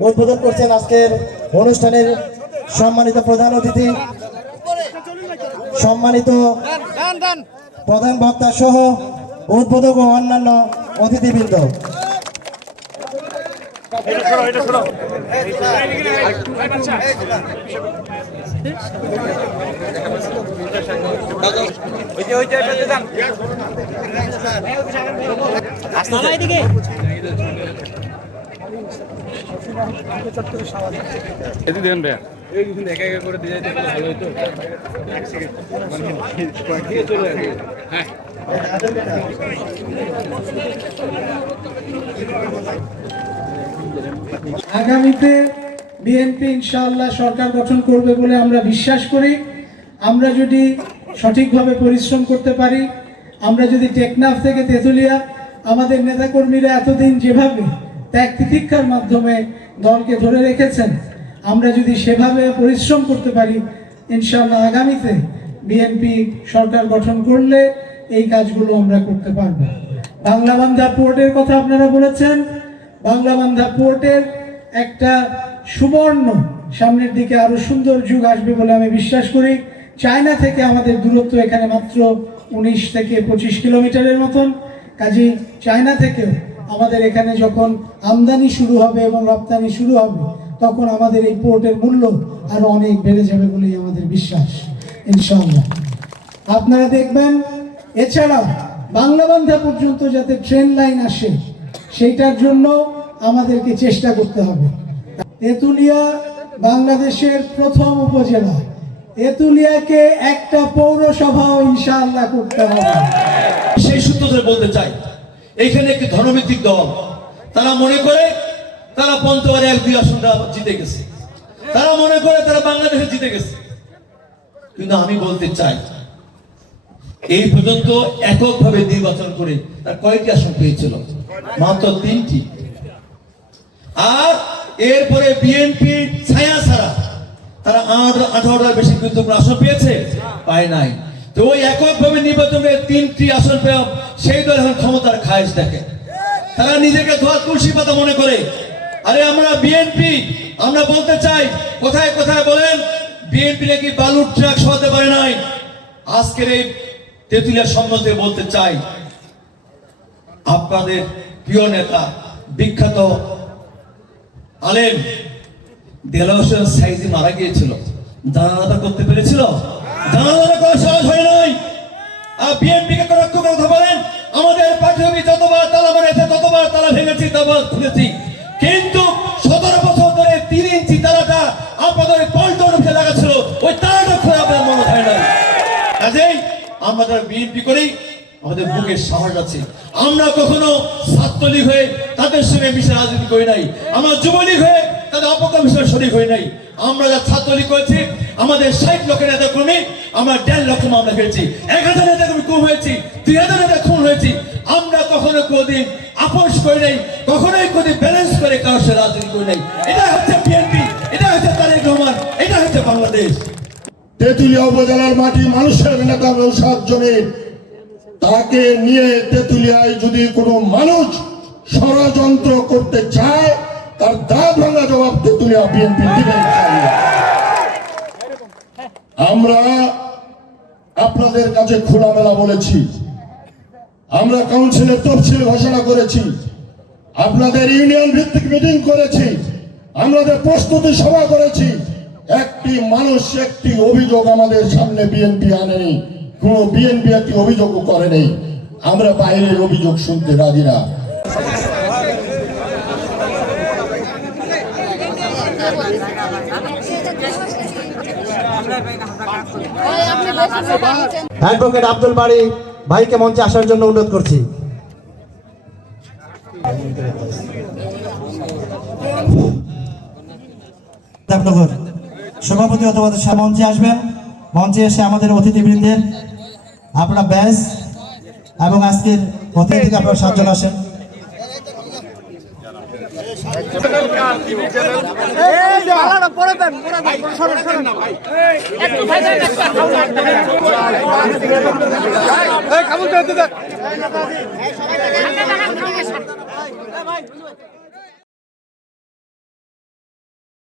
উদ্বোধন করছেন আজকের অনুষ্ঠানের সম্মানিত প্রধান অতিথি। সম্মানিত প্রধান বক্তা সহ উদ্বোধক ও অন্যান্য অতিথিবৃন্দ দেন ভাইয়া এই কিন্তু একা একা করে দিয়ে যাইতে ভালো হতো হ্যাঁ আগামীতে বিএনপি ইনশাআল্লাহ সরকার গঠন করবে বলে আমরা বিশ্বাস করি। আমরা যদি সঠিকভাবে পরিশ্রম করতে পারি, আমরা যদি টেকনাফ থেকে তেঁতুলিয়া, আমাদের নেতাকর্মীরা এতদিন যেভাবে ত্যাগ তিতিক্ষার মাধ্যমে দলকে ধরে রেখেছেন। আমরা যদি সেভাবে পরিশ্রম করতে পারি, ইনশাআল্লাহ আগামীতে বিএনপি সরকার গঠন করলে এই কাজগুলো আমরা করতে পারব। বাংলা বান্ধা পোর্টের কথা আপনারা বলেছেন। বাংলা বান্ধা পোর্টের একটা সুবর্ণ সামনের দিকে আরও সুন্দর যুগ আসবে বলে আমি বিশ্বাস করি। চায়না থেকে আমাদের দূরত্ব এখানে মাত্র উনিশ থেকে পঁচিশ কিলোমিটারের মতন। কাজে চায়না থেকেও আমাদের এখানে যখন আমদানি শুরু হবে এবং রপ্তানি শুরু হবে, তখন আমাদের এই পোর্টের মূল্য আরও অনেক বেড়ে যাবে বলেই আমাদের বিশ্বাস ইনশাল্লাহ আপনারা দেখবেন এছাড়া বাংলাবান্ধা পর্যন্ত যাতে ট্রেন লাইন আসে, সেইটার জন্য আমাদেরকে চেষ্টা করতে হবে। তেঁতুলিয়া বাংলাদেশের প্রথম উপজেলা। তেঁতুলিয়াকে একটা পৌরসভাও ইনশাআল্লাহ করতে হবে। সেই সূত্র ধরে বলতে চাই এইখানে একটি ধর্মভিত্তিক দল। তারা মনে করে তারা পঞ্চবারে এক দুই আসনটা জিতে গেছে। তারা মনে করে তারা বাংলাদেশে জিতে গেছে। কিন্তু আমি বলতে চাই, এই পর্যন্ত এককভাবে নির্বাচন করে তার কয়টি আসন পেয়েছিল? মাত্র তিনটি। আর এরপরে বিএনপি ছায়া ছাড়া তারা আঠারো আঠারোটার বেশি গুরুত্বপূর্ণ আসন পেয়েছে? পায় নাই। তো ওই এককভাবে নির্বাচনে তিনটি আসন পেয়ে সেই দল এখন ক্ষমতার খায়েশ দেখে। তারা নিজেকে ধোয়া তুলসী পাতা মনে করে। আরে আমরা বিএনপি আমরা বলতে চাই, কোথায় কোথায় বলেন? বিএনপি নাকি বালুর ট্রাক সরাতে পারে নাই? আজকের এই তেঁতুলিয়া সম্বন্ধে বলতে চাই, আপনাদের প্রিয় নেতা, বিখ্যাত আলেম দেলা হোসেন সাইদি মারা গিয়েছিল। জানাজাটা করতে পেরেছিল জানাজাটা করা সহজ হয় নাই আর বিএনপি কে রক্ষ কথা বলেন আমাদের পাঠ্যবি যতবার তালা মেরেছে ততবার তালা ভেঙেছি ততবার খুলেছি কিন্তু সতেরো বছর ধরে তিন ইঞ্চি তালাটা আপনাদের পল্টন উঠে লাগা ছিল ওই তালাটা খুলে আপনার মনে হয় না কাজেই বিএনপি আমাদের বুকে সাহস আছে। আমরা কখনো ছাত্রলীগ হয়ে তাদের সঙ্গে মিশে রাজনীতি করি নাই। আমরা যুবলীগ হয়ে তাদের অপকর্ম হিসেবে শরীর নাই। আমরা যা ছাত্রলীগ করেছি, আমাদের ষাট লক্ষের নেতা কর্মী, আমরা দেড় লক্ষ মামলা এক হাজার নেতা কর্মী হয়েছি, দুই হাজার নেতা খুন হয়েছি। আমরা কখনো কোনদিন আপোষ করি নাই, কখনোই কোনদিন ব্যালেন্স করে কারোর রাজনীতি করি নাই। এটা হচ্ছে বিএনপি এটা হচ্ছে তারেক রহমান এটা হচ্ছে বাংলাদেশ। তেঁতুলিয়া উপজেলার মাটি মানুষের নেতা নৌসাদ জমির তাকে নিয়ে তেঁতুলিয়ায় যদি কোনো মানুষ ষড়যন্ত্র করতে চায়, তার দা ভাঙা জবাব তেঁতুলিয়া বিএনপি দিবে। আমরা আপনাদের কাছে খোলামেলা বলেছি। আমরা কাউন্সিলের তফসিল ঘোষণা করেছি। আপনাদের ইউনিয়ন ভিত্তিক মিটিং করেছি। আমাদের প্রস্তুতি সভা করেছি। একটি মানুষ একটি অভিযোগ আমাদের সামনে বিএনপি আনেনি। কোন বিএনপি একটি অভিযোগও করেনি। আমরা বাইরের অভিযোগ শুনতে রাজি না। অ্যাডভোকেট আব্দুল বাড়ি ভাইকে মঞ্চে আসার জন্য অনুরোধ করছি। আপনার সভাপতি অথবা মঞ্চে আসবেন মঞ্চে এসে আমাদের অতিথিবৃন্দের আপনারা ব্যাস এবং আজকের অতিথি থেকে আপনারা সাতজন আসেন কাবুল